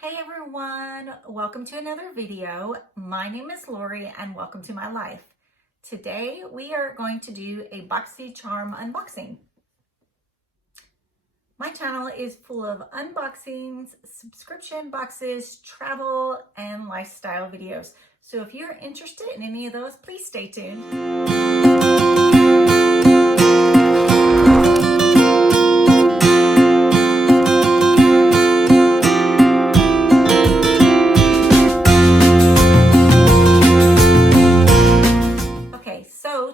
Hey everyone, welcome to another video. My name is Lori and welcome to my life. Today we are going to do a BoxyCharm unboxing. My channel is full of unboxings, subscription boxes, travel, and lifestyle videos. So if you're interested in any of those, please stay tuned.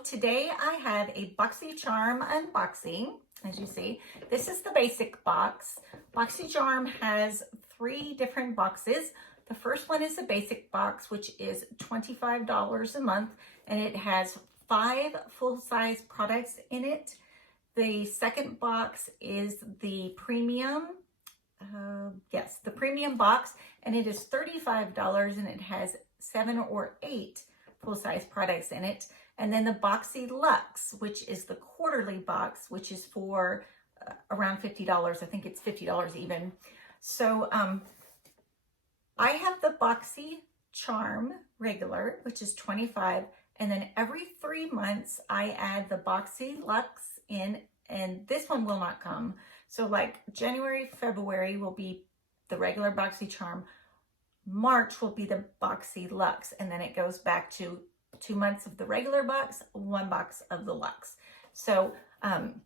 Today I have a BoxyCharm unboxing. As you see, this is the basic box. BoxyCharm has 3 different boxes. The first one is the basic box, which is $25 a month, and it has 5 full-size products in it. The second box is the premium, the premium box, and it is $35, and it has 7 or 8 full-size products in it. And then the BOXYLUXE, which is the quarterly box, which is for around $50. I think it's $50 even. So I have the BoxyCharm regular, which is $25. And then every 3 months, I add the BoxYLUXE in, and this one will not come. So like January, February will be the regular BoxyCharm. March will be the BoxYLUXE, and then it goes back to 2 months of the regular box, 1 box of the Luxe. So I'm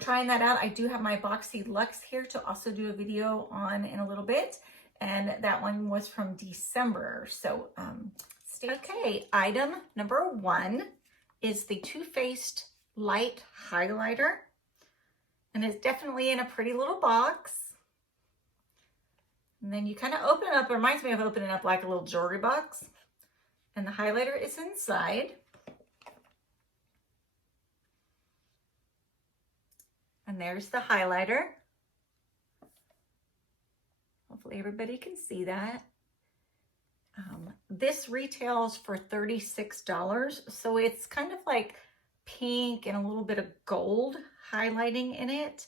trying that out. I do have my BoxYLUXE here to also do a video on in a little bit. And that one was from December. So stay tuned. Okay, item number 1 is the Too Faced Light Highlighter. And it's definitely in a pretty little box. And then you kind of open it up. It reminds me of opening up like a little jewelry box. And the highlighter is inside. And there's the highlighter. Hopefully everybody can see that. This retails for $36. So it's kind of like pink and a little bit of gold highlighting in it.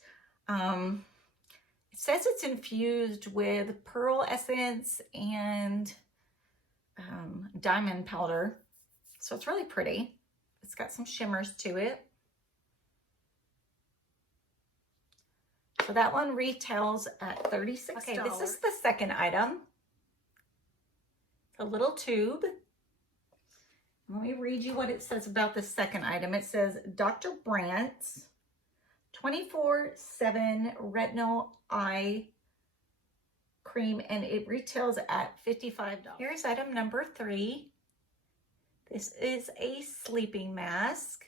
It says it's infused with pearl essence and diamond powder. So it's really pretty. It's got some shimmers to it. So that one retails at $36. Okay, this is the second item. A little tube. Let me read you what it says about the second item. It says Dr. Brandt's 24/7 retinol eye cream, and it retails at $55. Here's item number 3. This is a sleeping mask.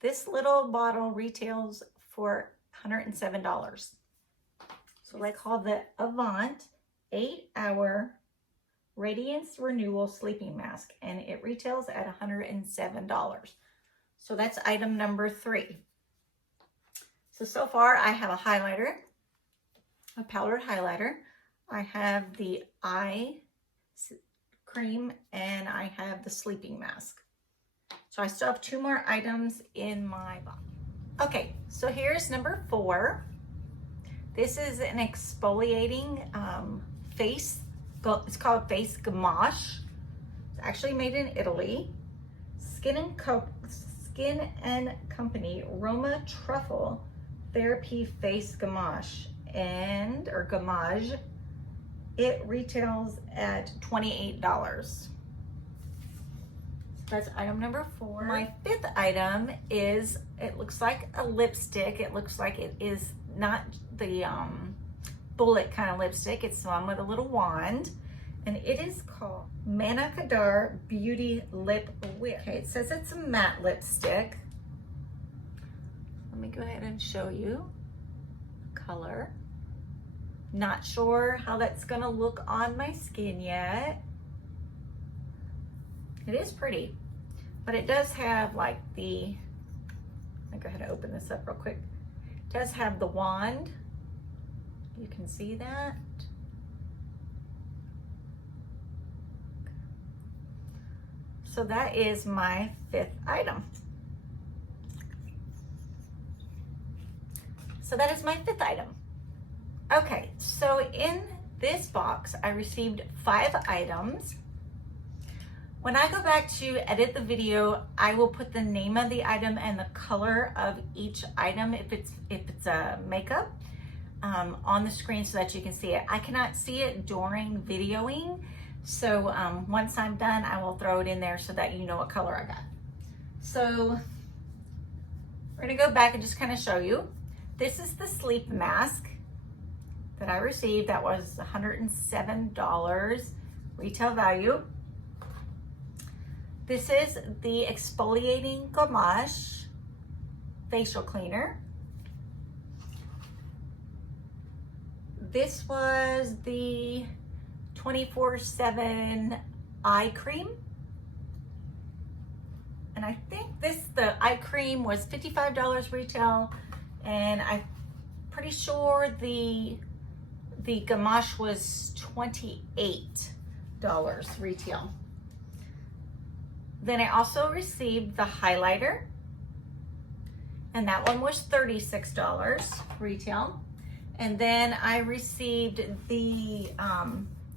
This little bottle retails for $107. So I call the Avant 8-hour Radiance Renewal Sleeping Mask, and it retails at $107. So that's item number 3. So far I have a highlighter, a powdered highlighter. I have the eye cream, and I have the sleeping mask. So I still have 2 more items in my box. Okay, so here's number 4. This is an exfoliating face. It's called Face Gamache. It's actually made in Italy. Skin and Company Roma Truffle Therapy Face Gamache. Or Gamage, it retails at $28. So that's item number 4. My 5th item is, it looks like a lipstick. It looks like it is not the bullet kind of lipstick. It's one with a little wand, and it is called Manna Kadar Beauty Lip Whip. Okay, it says it's a matte lipstick. Let me go ahead and show you the color. Not sure how that's gonna look on my skin yet. It is pretty, but it does have like the, I'll go ahead and open this up real quick. It does have the wand. You can see that. So that is my 5th item. So that is my 5th item. Okay, so in this box, I received 5 items. When I go back to edit the video, I will put the name of the item and the color of each item if it's a makeup on the screen so that you can see it. I cannot see it during videoing, so once I'm done, I will throw it in there so that you know what color I got. So we're gonna go back and just kind of show you. This is the sleep mask that I received. That was $107 retail value. This is the exfoliating gamache facial cleaner. This was the 24/7 eye cream. And I think the eye cream was $55 retail, and I'm pretty sure the gamache was $28 retail. Then I also received the highlighter, and that one was $36 retail. And then I received the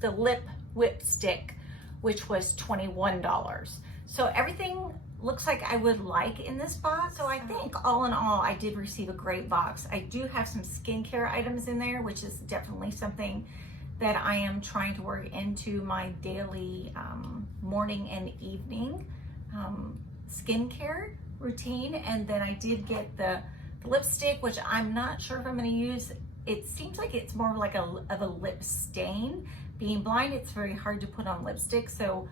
lip whip stick, which was $21. So everything looks like I would like in this box. So I think all in all, I did receive a great box. I do have some skincare items in there, which is definitely something that I am trying to work into my daily morning and evening skincare routine. And then I did get the lipstick, which I'm not sure if I'm going to use. It seems like it's more like of a lip stain. Being blind, it's very hard to put on lipstick, so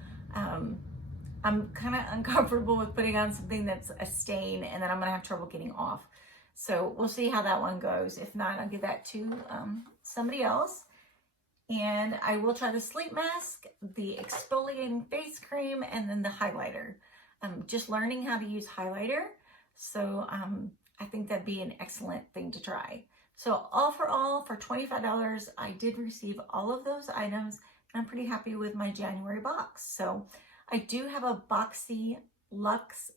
I'm kind of uncomfortable with putting on something that's a stain, and then I'm gonna have trouble getting off. So we'll see how that one goes. If not, I'll give that to somebody else. And I will try the sleep mask, the exfoliating face cream, and then the highlighter. I'm just learning how to use highlighter, so I think that'd be an excellent thing to try. So all for $25, I did receive all of those items, and I'm pretty happy with my January box. So I do have a BOXYLUXE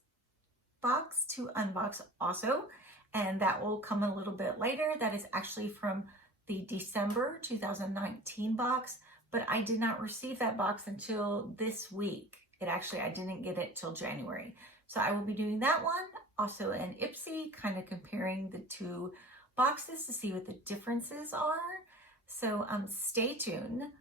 box to unbox also, and that will come a little bit later. That is actually from the December 2019 box, but I did not receive that box until this week. I didn't get it till January. So I will be doing that one. Also an IPSY, kind of comparing the two boxes to see what the differences are. So stay tuned.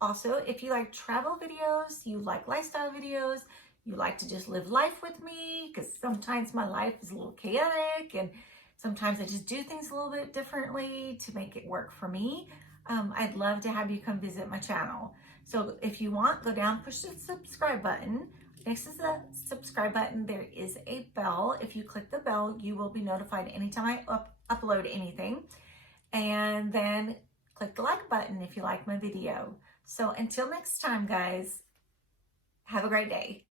Also, if you like travel videos, you like lifestyle videos, you like to just live life with me, because sometimes my life is a little chaotic and sometimes I just do things a little bit differently to make it work for me. I'd love to have you come visit my channel. So if you want, go down, push the subscribe button. Next to the subscribe button, there is a bell. If you click the bell, you will be notified anytime I upload anything. And then click the like button if you like my video. So until next time, guys, have a great day.